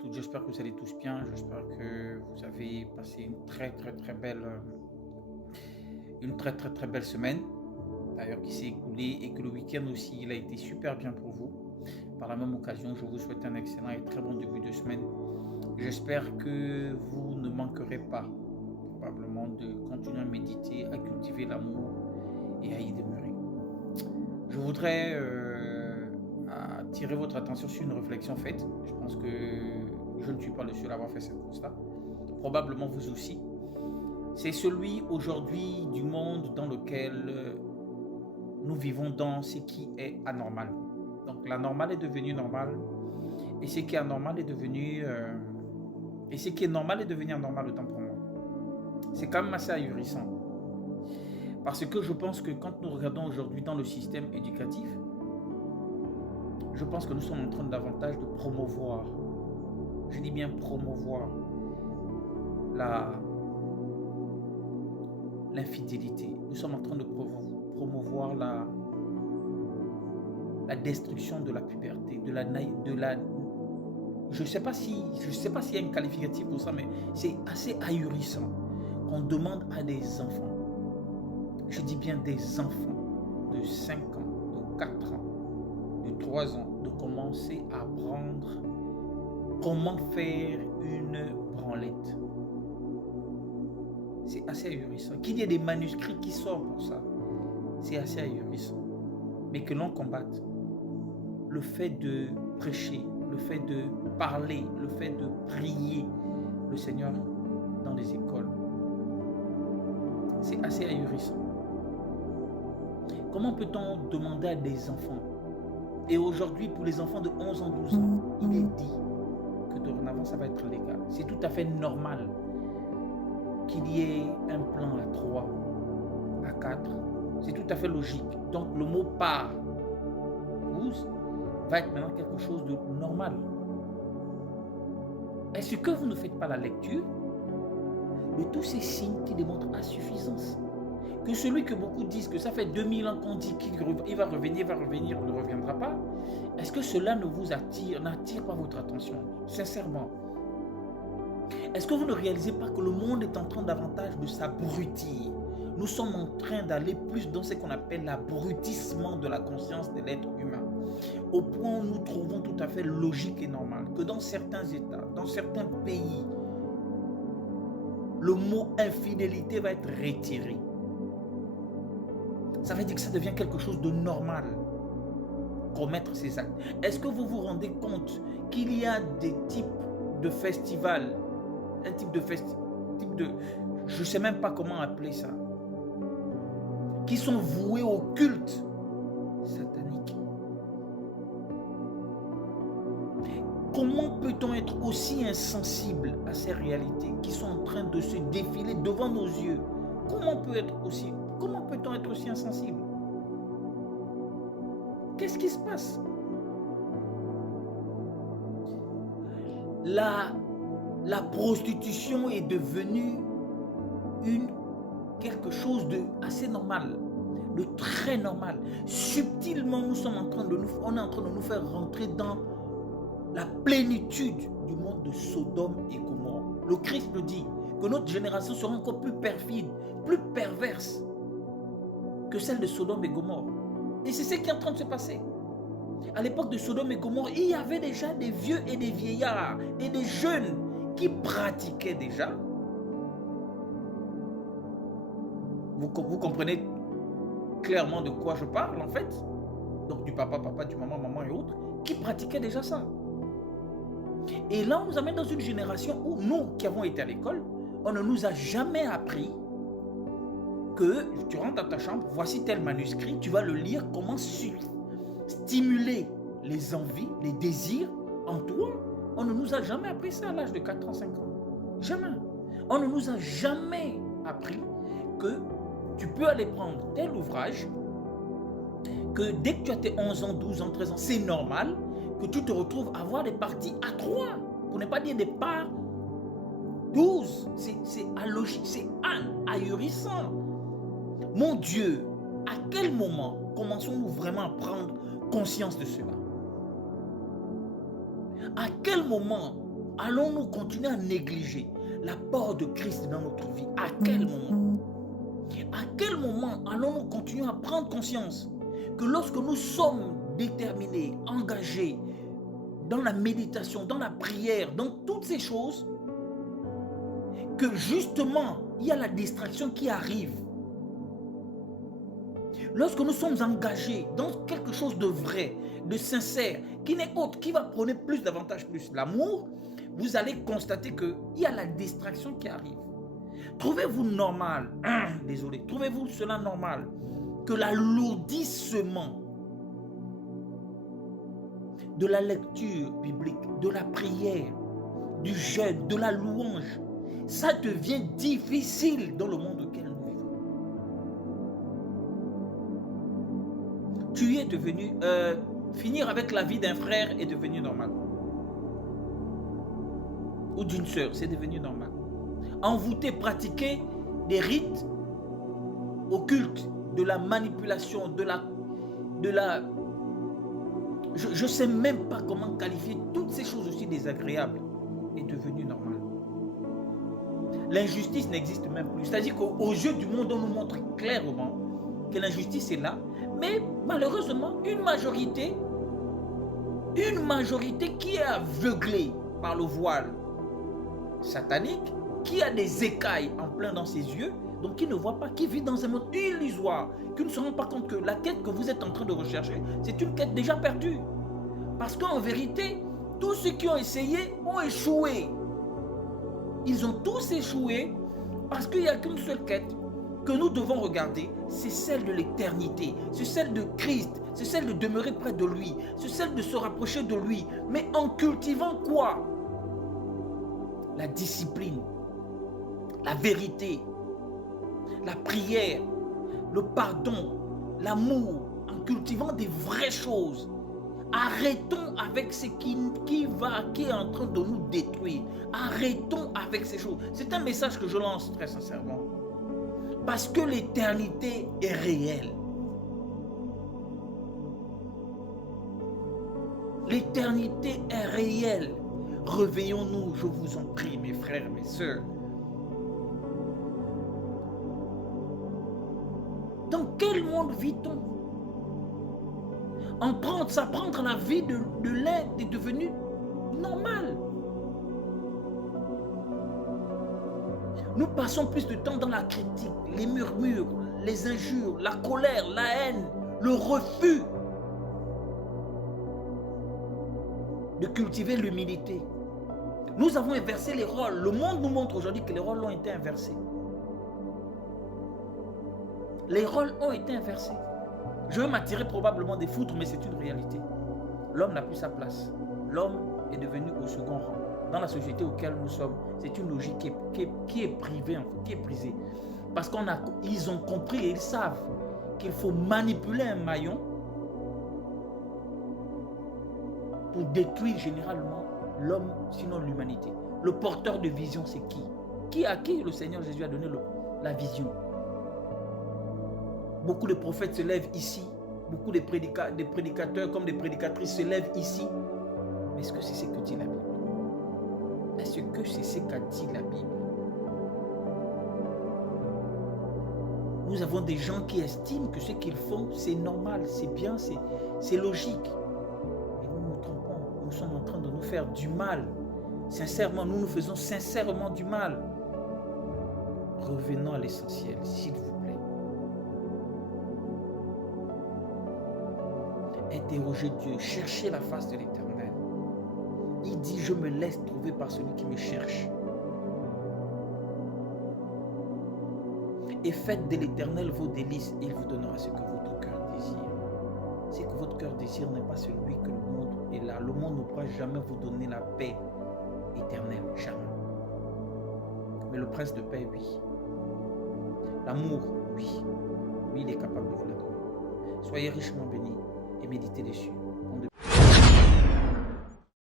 toutes, j'espère que vous allez tous bien, j'espère que vous avez passé une très belle semaine, d'ailleurs qui s'est écoulée et que le week-end aussi, il a été super bien pour vous. Par la même occasion, je vous souhaite un excellent et très bon début de semaine. J'espère que vous ne manquerez pas probablement de continuer à méditer, à cultiver l'amour et à y demeurer. Je voudrais attirer votre attention sur une réflexion faite. Je pense que je ne suis pas le seul à avoir fait ce constat. Probablement vous aussi. C'est celui aujourd'hui du monde dans lequel nous vivons dans ce qui est anormal. Donc l'anormal est devenu normal et ce qui est anormal est devenu et ce qui est normal est devenu anormal autant pour moi. C'est quand même assez ahurissant. Parce que je pense que quand nous regardons aujourd'hui dans le système éducatif, je pense que nous sommes en train davantage de promouvoir, je dis bien promouvoir, l'infidélité. Nous sommes en train de promouvoir la destruction de la puberté, je ne sais pas s'il y a un qualificatif pour ça, mais c'est assez ahurissant qu'on demande à des enfants, je dis bien des enfants de 5 ans, de 4 ans, de 3 ans, de commencer à apprendre comment faire une branlette. C'est assez ahurissant. Qu'il y ait des manuscrits qui sortent pour ça, c'est assez ahurissant. Mais que l'on combatte le fait de prêcher, le fait de parler, le fait de prier le Seigneur dans les écoles, c'est assez ahurissant. Comment peut-on demander à des enfants? Et aujourd'hui, pour les enfants de 11 ans, 12 ans, il est dit que dorénavant, ça va être légal. C'est tout à fait normal qu'il y ait un plan à 3, à 4. C'est tout à fait logique. Donc, le mot par 12 va être maintenant quelque chose de normal. Est-ce que vous ne faites pas la lecture de tous ces signes qui démontrent insuffisance? Que celui que beaucoup disent que ça fait 2000 ans qu'on dit qu'il va revenir, ne reviendra pas. Est-ce que cela ne vous n'attire pas votre attention? Sincèrement. Est-ce que vous ne réalisez pas que le monde est en train davantage de s'abrutir? Nous sommes en train d'aller plus dans ce qu'on appelle l'abrutissement de la conscience de l'être humain. Au point où nous trouvons tout à fait logique et normal que dans certains États, dans certains pays, le mot infidélité va être retiré. Ça veut dire que ça devient quelque chose de normal, commettre ces actes. Est-ce que vous vous rendez compte qu'il y a des types de festivals, je ne sais même pas comment appeler ça, qui sont voués au culte satanique? Comment peut-on être aussi insensible à ces réalités qui sont en train de se défiler devant nos yeux? Comment peut-on être aussi insensible? Qu'est-ce qui se passe? La prostitution est devenue quelque chose de assez normal, de très normal. Subtilement, on est en train de nous faire rentrer dans la plénitude du monde de Sodome et Gomorrhe. Le Christ le dit, que notre génération sera encore plus perfide, plus perverse que celle de Sodome et Gomorrhe. Et c'est ce qui est en train de se passer. À l'époque de Sodome et Gomorrhe, il y avait déjà des vieux et des vieillards et des jeunes qui pratiquaient déjà. Vous comprenez clairement de quoi je parle en fait. Donc du papa, du maman, maman et autres, qui pratiquaient déjà ça. Et là, on nous amène dans une génération où nous, qui avons été à l'école, on ne nous a jamais appris que tu rentres dans ta chambre, voici tel manuscrit, tu vas le lire, comment stimuler les envies, les désirs en toi. On ne nous a jamais appris ça à l'âge de 4 ans, 5 ans. Jamais. On ne nous a jamais appris que tu peux aller prendre tel ouvrage, que dès que tu as tes 11 ans, 12 ans, 13 ans, c'est normal que tu te retrouves à avoir des parties à 3, pour ne pas dire des parts 12. C'est allogique, c'est ahurissant. Mon Dieu, à quel moment commençons-nous vraiment à prendre conscience de cela? À quel moment allons-nous continuer à négliger l'apport de Christ dans notre vie? À quel moment? À quel moment allons-nous continuer à prendre conscience que lorsque nous sommes déterminés, engagés dans la méditation, dans la prière, dans toutes ces choses, que justement, il y a la distraction qui arrive. Lorsque nous sommes engagés dans quelque chose de vrai, de sincère, qui n'est autre, qui va prôner plus, davantage plus l'amour, vous allez constater qu'il y a la distraction qui arrive. Trouvez-vous normal, désolé, trouvez-vous cela normal que l'alourdissement de la lecture biblique, de la prière, du jeûne, de la louange, ça devient difficile dans le monde auquel nous vivons. Tu es devenu, finir avec la vie d'un frère est devenu normal. Ou d'une sœur, c'est devenu normal. Envoûter, pratiquer des rites occultes, de la manipulation, je ne sais même pas comment qualifier toutes ces choses aussi désagréables, est devenu normal. L'injustice n'existe même plus. C'est-à-dire qu'aux yeux du monde, on nous montre clairement que l'injustice est là, mais malheureusement, une majorité qui est aveuglée par le voile satanique, qui a des écailles en plein dans ses yeux, donc qui ne voit pas, qui vit dans un monde illusoire, qui ne se rend pas compte que la quête que vous êtes en train de rechercher, c'est une quête déjà perdue. Parce qu'en vérité, tous ceux qui ont essayé ont échoué. Ils ont tous échoué parce qu'il n'y a qu'une seule quête que nous devons regarder, c'est celle de l'éternité, c'est celle de Christ, c'est celle de demeurer près de lui, c'est celle de se rapprocher de lui, mais en cultivant quoi? La discipline, la vérité, la prière, le pardon, l'amour, en cultivant des vraies choses. Arrêtons avec ce qui est en train de nous détruire. Arrêtons avec ces choses. C'est un message que je lance très sincèrement. Parce que l'éternité est réelle. L'éternité est réelle. Réveillons-nous, je vous en prie, mes frères, mes sœurs. Dans quel monde vit-on? S'apprendre la vie de l'un est devenu normal. Nous passons plus de temps dans la critique, les murmures, les injures, la colère, la haine, le refus de cultiver l'humilité. Nous avons inversé les rôles. Le monde nous montre aujourd'hui que les rôles ont été inversés. Les rôles ont été inversés. Je vais m'attirer probablement des foudres, mais c'est une réalité. L'homme n'a plus sa place. L'homme est devenu au second rang. Dans la société auquel nous sommes, c'est une logique qui est privée, qui est prisée. Parce qu'ils ont compris et ils savent qu'il faut manipuler un maillon pour détruire généralement l'homme, sinon l'humanité. Le porteur de vision, c'est qui? À qui le Seigneur Jésus a donné la vision? Beaucoup de prophètes se lèvent ici. Beaucoup de prédicateurs comme des prédicatrices se lèvent ici. Mais est-ce que c'est ce que dit la Bible? Est-ce que c'est ce qu'a dit la Bible? Nous avons des gens qui estiment que ce qu'ils font, c'est normal, c'est bien, c'est logique. Mais nous nous trompons. Nous sommes en train de nous faire du mal. Sincèrement, nous nous faisons sincèrement du mal. Revenons à l'essentiel, s'il vous plaît. Interrogez Dieu, cherchez la face de l'Éternel. Il dit, je me laisse trouver par celui qui me cherche. Et faites de l'Éternel vos délices, et il vous donnera ce que votre cœur désire. Ce que votre cœur désire n'est pas celui que le monde est là. Le monde ne pourra jamais vous donner la paix éternelle, jamais. Mais le prince de paix, oui. L'amour, oui. Oui, il est capable de vous la donner. Soyez richement bénis et méditez dessus.